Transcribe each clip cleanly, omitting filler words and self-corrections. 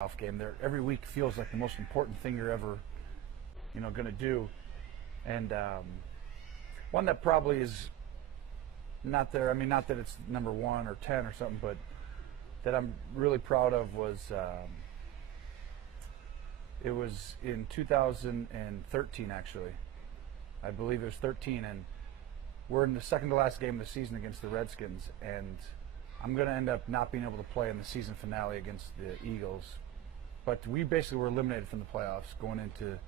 playoff game. Every week feels like the most important thing you're ever, going to do. And one that probably is not there. I mean, not that it's number 1 or 10 or something, but that I'm really proud of was it was in 2013 actually. I believe it was 13, and we're in the second to last game of the season against the Redskins, and I'm going to end up not being able to play in the season finale against the Eagles. But we basically were eliminated from the playoffs going into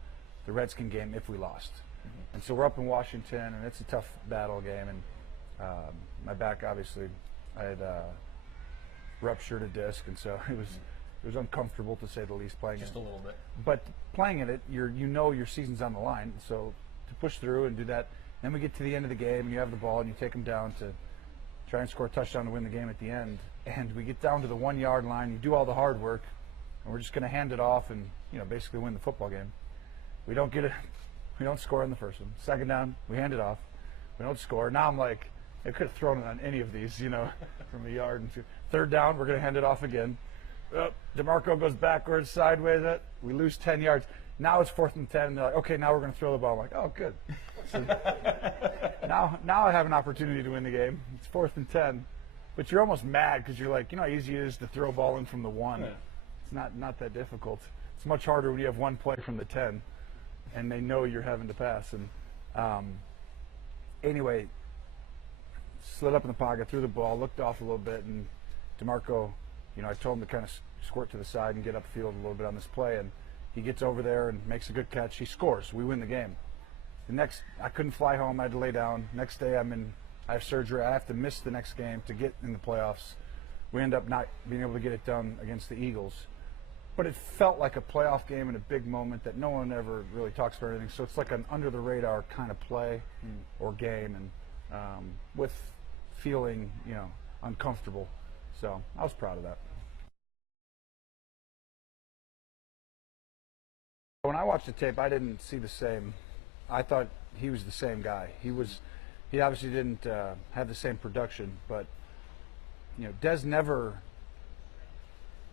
the Redskin game if we lost. Mm-hmm. And so we're up in Washington, and it's a tough battle game. And my back, obviously, I had ruptured a disc, and so it was uncomfortable to say the least playing just it. A little bit. But playing it, your season's on the line. So to push through and do that, then we get to the end of the game, and you have the ball, and you take them down to try and score a touchdown to win the game at the end. And we get down to the 1-yard line. You do all the hard work, and we're just going to hand it off and basically win the football game. We don't get it. We don't score in the first one. Second down, we hand it off. We don't score. Now I'm like, I could have thrown it on any of these, from a yard. And third down, we're going to hand it off again. DeMarco goes backwards, sideways. We lose 10 yards. Now it's 4th and 10. And they're like, okay, now we're going to throw the ball. I'm like, oh, good. So now I have an opportunity to win the game. It's 4th and 10. But you're almost mad because you're like, how easy it is to throw a ball in from the 1. Yeah. It's not that difficult. It's much harder when you have one play from the 10 and they know you're having to pass. And anyway, slid up in the pocket, threw the ball, looked off a little bit, and DeMarco, I told him to kind of squirt to the side and get upfield a little bit on this play, and he gets over there and makes a good catch. He scores. We win the game. I couldn't fly home. I had to lay down. Next day, I have surgery. I have to miss the next game to get in the playoffs. We end up not being able to get it done against the Eagles. But it felt like a playoff game and a big moment that no one ever really talks about anything. So it's like an under-the-radar kind of play or game, and with feeling, uncomfortable. So I was proud of that. When I watched the tape, I didn't see the same. I thought he was the same guy. He obviously didn't have the same production, but Dez never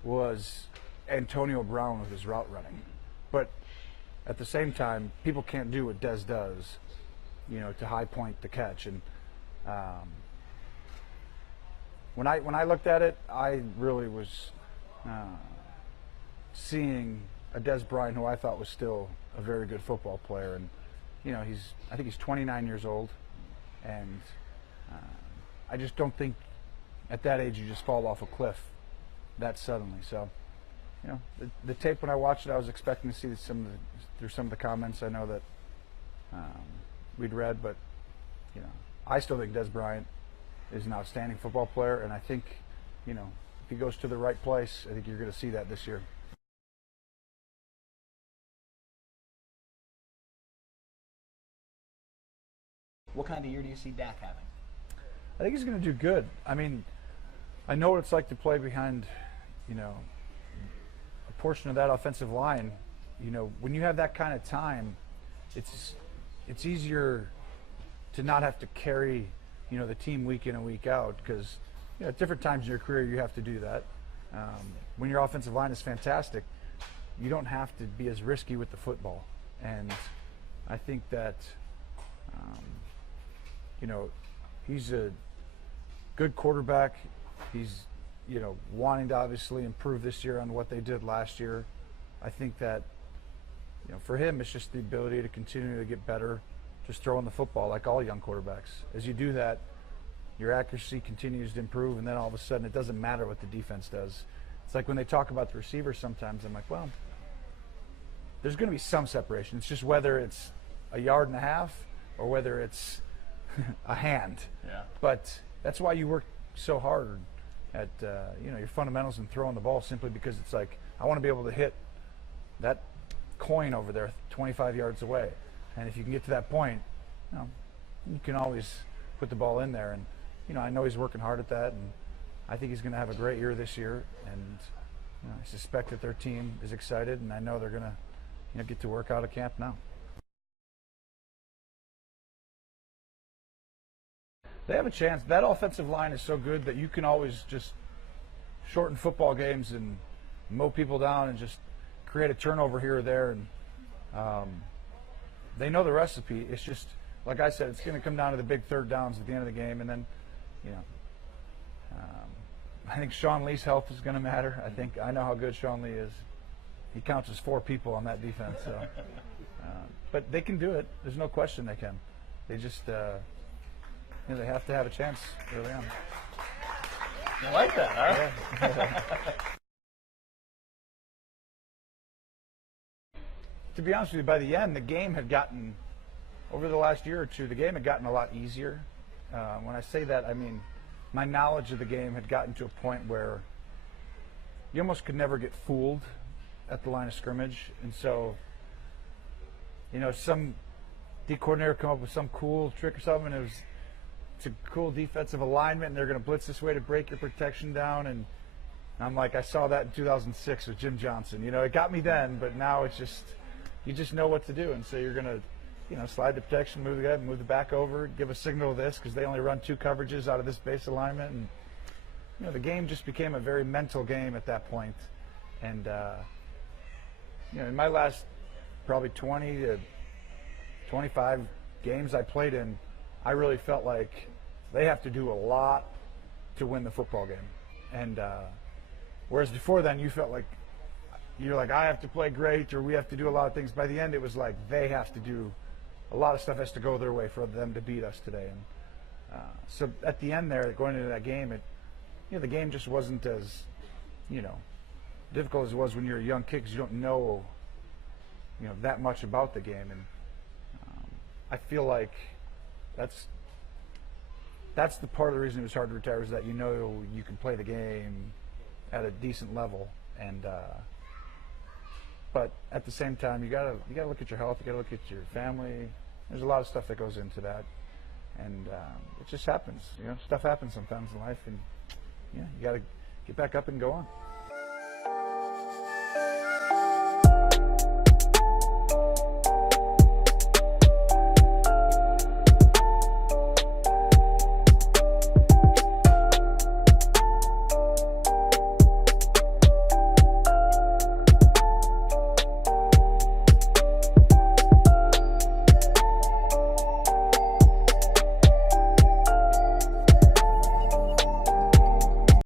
was Antonio Brown with his route running. But at the same time, people can't do what Dez does, to high point the catch. And when I looked at it, I really was seeing a Dez Bryant who I thought was still a very good football player. And I think he's 29 years old, and I just don't think at that age you just fall off a cliff that suddenly. So, the tape, when I watched it, I was expecting to see through some of the comments I know that we'd read, but I still think Dez Bryant is an outstanding football player, and I think if he goes to the right place, I think you're going to see that this year. What kind of year do you see Dak having? I think he's going to do good. I mean, I know what it's like to play behind, a portion of that offensive line. When you have that kind of time, it's easier to not have to carry, the team week in and week out, because at different times in your career you have to do that. When your offensive line is fantastic, you don't have to be as risky with the football. And I think that he's a good quarterback. He's, wanting to obviously improve this year on what they did last year. I think that, for him, it's just the ability to continue to get better, just throwing the football like all young quarterbacks. As you do that, your accuracy continues to improve, and then all of a sudden it doesn't matter what the defense does. It's like when they talk about the receivers sometimes, I'm like, well, there's going to be some separation. It's just whether it's a yard and a half or whether it's a hand. Yeah. But that's why you work so hard at your fundamentals and throwing the ball, simply because it's like, I want to be able to hit that coin over there 25 yards away. And if you can get to that point, you can always put the ball in there. And I know he's working hard at that, and I think he's going to have a great year this year. And I suspect that their team is excited, and I know they're going to get to work out of camp now. They have a chance. That offensive line is so good that you can always just shorten football games and mow people down and just create a turnover here or there. And they know the recipe. It's just, like I said, it's going to come down to the big third downs at the end of the game. And then, you know, I think Sean Lee's health is going to matter. I know how good Sean Lee is. He counts as 4 people on that defense. So, but they can do it. There's no question they can. They just, you know, they have to have a chance early on. You like that, huh? Yeah. To be honest with you, by the end, the game had gotten, over the last year or two, the game had gotten a lot easier. When I say that, I mean my knowledge of the game had gotten to a point where you almost could never get fooled at the line of scrimmage. And so, you know, some D coordinator come up with some cool trick or something, and it's a cool defensive alignment, and they're going to blitz this way to break your protection down. And I'm like, I saw that in 2006 with Jim Johnson. You know, it got me then, but now it's just, you just know what to do. And so you're going to, you know, slide the protection, move the guy, move the back over, give a signal to this because they only run 2 coverages out of this base alignment. And, you know, the game just became a very mental game at that point. And, you know, in my last probably 20 to 25 games I played in, I really felt like they have to do a lot to win the football game. And whereas before then you felt like you're like, I have to play great or we have to do a lot of things. By the end it was like they have to do a lot of stuff has to go their way for them to beat us today. And so at the end there, going into that game, you know, the game just wasn't as, you know, difficult as it was when you're a young kid because you don't know, you know, that much about the game. And I feel like that's the part of the reason it was hard to retire, is that you know you can play the game at a decent level. And but at the same time, you gotta look at your health, you gotta look at your family. There's a lot of stuff that goes into that, and it just happens. You know, stuff happens sometimes in life, and yeah, you gotta get back up and go on.